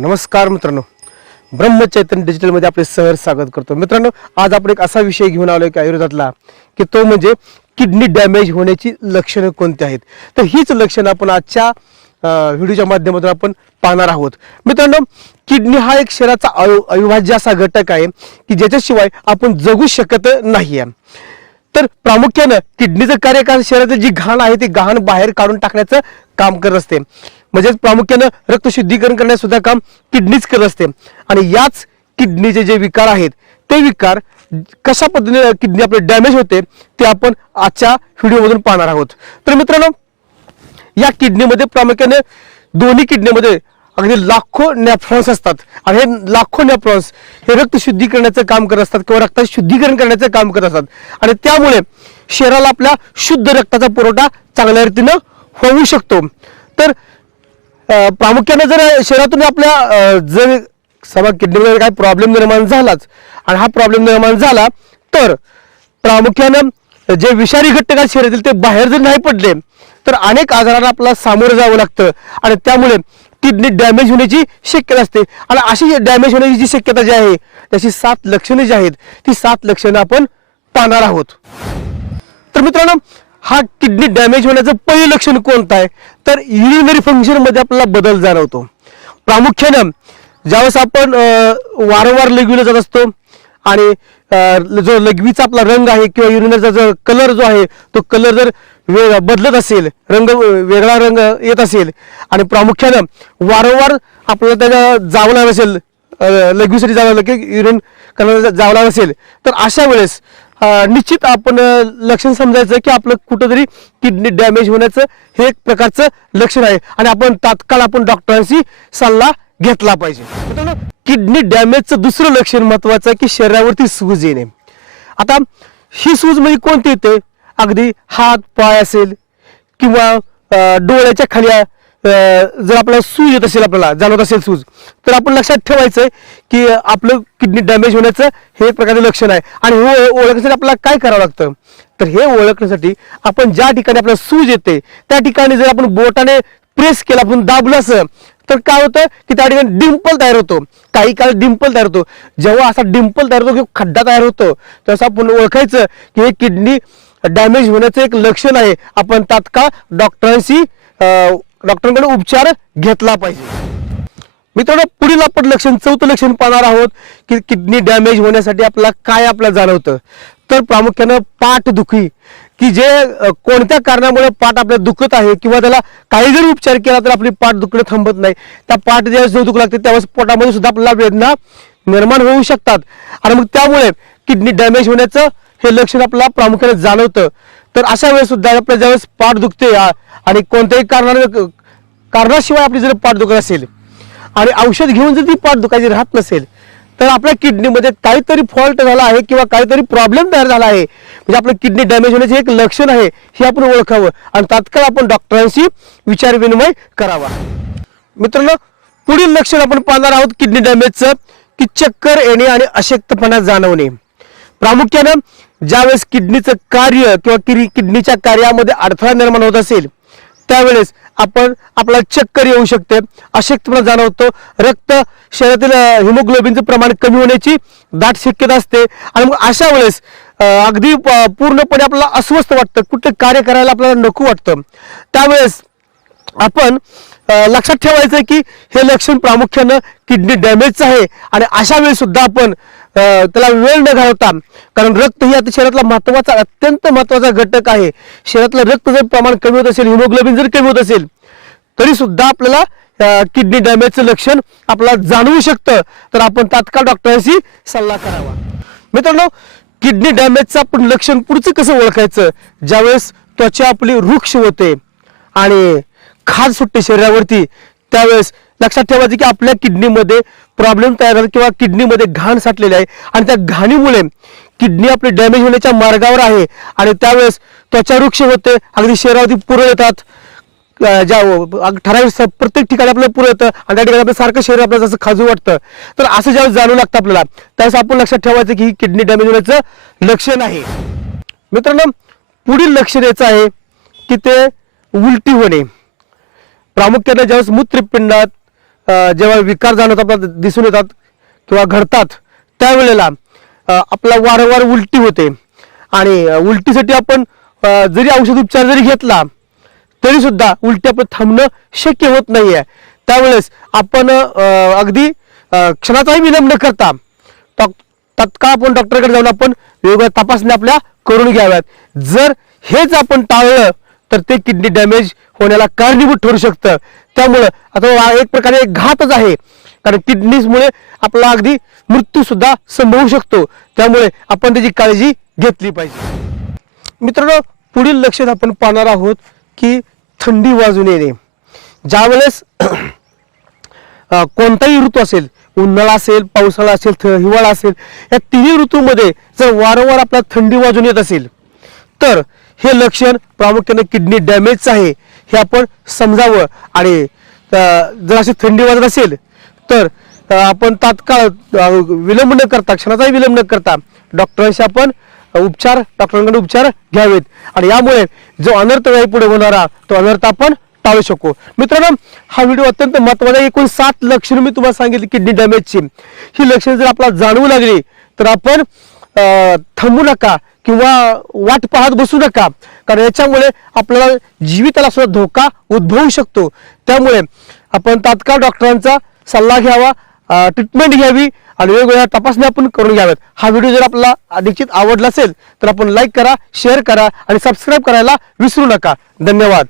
नमस्कार मित्रांनो. ब्रह्मचैतन्य डिजिटलमध्ये आपले सहर स्वागत करतो. मित्रांनो आज आपण एक असा विषय घेऊन आलो की आयुर्वेदातला की तो म्हणजे किडनी डॅमेज होण्याची लक्षणं कोणती आहेत? तर हीच लक्षणं आपण आजच्या व्हिडिओच्या माध्यमातून आपण पाहणार आहोत. मित्रांनो किडनी हा एक शरीराचा अवि- अविभाज्य असा घटक आहे की ज्याच्याशिवाय आपण जगू शकत नाही आहे तर प्रामुख्यानं किडनीचं कार्य काय शरीरातील जी घाण आहे ती घाण बाहेर काढून टाकण्याचं काम करत असते. म्हणजेच प्रामुख्यानं रक्तशुद्धीकरण करण्यास सुद्धा काम किडनीच करत असते. आणि याच किडनीचे जे विकार आहेत ते विकार कशा पद्धतीने किडनी आपले डॅमेज होते ते आपण आजच्या व्हिडिओमधून पाहणार आहोत. तर मित्रांनो या किडनीमध्ये प्रामुख्याने दोन्ही किडनीमध्ये अगदी लाखो नॅफ्रॉन्स असतात. आणि हे लाखो नॅफ्रॉन्स हे रक्त शुद्धीकरणाचं काम करत असतात किंवा रक्ताचे शुद्धीकरण करण्याचं काम करत असतात. आणि त्यामुळे शरीराला आपल्या शुद्ध रक्ताचा पुरवठा चांगल्या रीतीनं होऊ शकतो. तर प्रामुख्याने जर शरीरातून आपल्या जर समजा किडनीमध्ये काही प्रॉब्लेम निर्माण झालाच आणि हा प्रॉब्लेम निर्माण झाला तर प्रामुख्यानं जे विषारी घटक आहेत शरीरातील ते बाहेर जर नाही पडले तर अनेक आजारांना आपल्याला सामोरं जावं लागतं आणि त्यामुळे किडनी डॅमेज होण्याची शक्यता असते. आणि अशी डॅमेज होण्याची जी शक्यता जी आहे त्याची सात लक्षणे जी आहेत ती सात लक्षणं आपण पाहणार आहोत. तर मित्रांनो हा किडनी डॅमेज होण्याचं पहिलं लक्षण कोणतं आहे? तर युरिनरी फंक्शनमध्ये आपल्याला बदल जाणवतो. प्रामुख्यानं ज्यावेळेस आपण वारंवार लघवीला जात असतो आणि जो लघवीचा आपला रंग आहे किंवा युरिनरचा जो कलर जो आहे तो कलर जर वेग बदलत असेल रंग वेगळा रंग येत असेल आणि प्रामुख्यानं वारंवार आपल्याला त्याच्या जावं लागत असेल लघवीसाठी जावं लागलं की युरिन कलर जावं लागत असेल तर अशा वेळेस निश्चित आपण लक्षण समजायचं की आपलं कुठंतरी किडनी डॅमेज होण्याचं हे एक प्रकारचं लक्षण आहे. आणि आपण तात्काळ आपण डॉक्टरांशी सल्ला घेतला पाहिजे. मित्रांनो, किडनी डॅमेजचं दुसरं लक्षण महत्वाचं आहे की शरीरावरती सूज येणे. आता ही सूज म्हणजे कोणती येते? अगदी हात पाय असेल किंवा डोळ्याच्या खाली जर आपल्याला सूज येत असेल आपल्याला जाणवत असेल सूज तर आपण लक्षात ठेवायचं की आपलं किडनी डॅमेज होण्याचं हे एक प्रकारचं लक्षण आहे. आणि हे ओळखण्यासाठी आपल्याला काय करावं लागतं? तर हे ओळखण्यासाठी आपण ज्या ठिकाणी आपल्याला सूज येते त्या ठिकाणी जर आपण बोटाने प्रेस केला आपण दाबलं असं तर काय होतं की त्या ठिकाणी डिंपल तयार होतो. काही काळ डिंपल तयार होतो. जेव्हा असा डिंपल तयार होतो किंवा खड्डा तयार होतो तसं आपण ओळखायचं की हे किडनी डॅमेज होण्याचं एक लक्षण आहे. आपण तात्काळ डॉक्टरांशी डॉक्टरांकडे उपचार घेतला पाहिजे. मित्रांनो पुढील आपण लक्षण चौथं लक्षण पाहणार आहोत की किडनी डॅमेज होण्यासाठी आपल्याला काय आपल्याला जाणवतं. तर प्रामुख्यानं पाठ दुखी की जे कोणत्या कारणामुळे पाठ आपल्या दुखत आहे किंवा त्याला काही जरी उपचार केला तर आपली पाठ दुखणं थांबत नाही. त्या पाठ ज्यावेळेस जो दुखू लागते त्यावेळेस पोटामध्ये सुद्धा आपल्याला वेदना निर्माण होऊ शकतात. आणि मग त्यामुळे किडनी डॅमेज होण्याचं हे लक्षण आपल्याला प्रामुख्याने जाणवतं. तर अशा वेळेस सुद्धा आपल्या ज्यावेळेस पाठ दुखते आणि कोणत्याही कारणा कारणाशिवाय आपली जर पाठ दुखत असेल आणि औषध घेऊन जर ती पाठ दुखायची राहत नसेल तर आपल्या किडनीमध्ये काहीतरी फॉल्ट झाला आहे किंवा काहीतरी प्रॉब्लेम तयार झाला आहे. म्हणजे आपलं किडनी डॅमेज होण्याचे एक लक्षण आहे हे आपण ओळखावं. आणि तात्काळ आपण डॉक्टरांशी विचार विनिमय करावा. मित्रांनो पुढील लक्षण आपण पाहणार आहोत किडनी डॅमेजचं की चक्कर येणे आणि अशक्तपणा जाणवणे. प्रामुख्यानं ज्यावेळेस किडनीचं कार्य किंवा किरी किडनीच्या कार्यामध्ये अडथळा निर्माण होत असेल त्यावेळेस आपण आपला चक्कर येऊ शकते. अशक्तपणा जाणवतो रक्त शरीरातील हिमोग्लोबिनचं प्रमाण कमी होण्याची दाट शक्यता असते. आणि मग अशा वेळेस अगदी प- पूर्णपणे आपल्याला अस्वस्थ वाटतं कुठलं कार्य करायला आपल्याला नको वाटतं. त्यावेळेस आपण लक्षात ठेवायचं की हे लक्षण प्रामुख्यानं किडनी डॅमेजचं आहे. आणि अशा वेळी सुद्धा आपण त्याला वेळ न घालवता कारण रक्त ही आता शरीरातला महत्त्वाचा अत्यंत महत्त्वाचा घटक आहे. शरीरातलं रक्त जर प्रमाण कमी होत असेल हिमोग्लोबिन जर कमी होत असेल तरी सुद्धा आपल्याला किडनी डॅमेजचं लक्षण आपल्याला जाणवू शकतं. तर आपण तात्काळ डॉक्टरांशी सल्ला करावा. मित्रांनो किडनी डॅमेजचं आपण लक्षण पुढचं कसं ओळखायचं? ज्यावेळेस त्वचा आपली वृक्ष होते आणि खाज सुटते शरीरावरती. त्यावेळेस लक्षात ठेवायचं की आपल्या किडनीमध्ये प्रॉब्लेम तयार झाला किंवा किडनीमध्ये घाण साठलेली आहे. आणि त्या घाणीमुळे किडनी आपली डॅमेज होण्याच्या मार्गावर आहे. आणि त्यावेळेस त्वचा वृक्ष होते अगदी शरीरावरती पुरं येतात. ज्या ठराविक प्रत्येक ठिकाणी आपल्याला पुरं येतं आणि त्या ठिकाणी आपलं सारखं शरीर आपल्याला जसं खाजू वाटतं. तर असं ज्यावेळेस जाणू लागतं आपल्याला त्यावेळेस आपण लक्षात ठेवायचं की ही किडनी डॅमेज होण्याचं लक्षण आहे मित्रांनो पुढील लक्षण याचं आहे की ते उलटी होणे. प्रामुख्याने ज्यावेळेस मूत्रपिंडात जेव्हा विकार जाणवत आपल्याला दिसून येतात किंवा घडतात त्यावेळेला आपला वारंवार उलटी होते. आणि उलटीसाठी आपण जरी औषध उपचार जरी घेतला तरी सुद्धा उलटी आपण थांबणं शक्य होत नाही आहे त्यावेळेस आपण अगदी क्षणाचाही विलंब न करता डॉक- तत्काळ आपण डॉक्टरकडे जाऊन आपण वेगवेगळ्या तपासण्या आपल्या करून घ्याव्यात. जर हेच आपण टाळलं तर ते किडनी डॅमेज होण्याला कारणीभूत ठरू शकतं. त्यामुळं आता एक प्रकारे घातच आहे. कारण किडनीजमुळे आपला अगदी मृत्यू सुद्धा संभवू शकतो. त्यामुळे आपण त्याची काळजी घेतली पाहिजे. मित्रांनो पुढील लक्षात आपण पाहणार आहोत की थंडी वाजून येणे ज्यावेळेस कोणताही ऋतू असेल उन्हाळा असेल पावसाळा असेल थ- हिवाळा असेल या तिन्ही ऋतूमध्ये जर वारंवार आपल्याला थंडी वाजून येत असेल तर हे लक्षण प्रामुख्याने किडनी डॅमेजचं आहे हे आपण समजावं. आणि जर अशी थंडी वाजत असेल तर आपण तात्काळ विलंब न करता क्षणाचाही विलंब न करता डॉक्टरांशी आपण उपचार डॉक्टरांकडे उपचार घ्यावेत. आणि यामुळे जो अनर्थ वेळी पुढे होणारा तो अनर्थ आपण टाळू शकू. मित्रांनो हा व्हिडिओ अत्यंत महत्त्वाचा एकूण सात लक्षणं मी तुम्हाला सांगितली किडनी डॅमेजची. ही लक्षणं जर आपल्याला जाणवू लागली तर आपण थांबू नका. किंवा वाट पाहत बसू नका. कारण याच्यामुळे आपल्याला जीवितला सुद्धा धोका उद्भवू शकतो. त्यामुळे आपण तात्काळ डॉक्टरांचा सल्ला घ्यावा ट्रीटमेंट घ्यावी आणि वेगवेगळ्या तपासण्या आपण करून घ्याव्यात. हा व्हिडिओ जर आपला निश्चित आवडला असेल तर आपण लाईक करा शेअर करा आणि सबस्क्राईब करायला विसरू नका. धन्यवाद.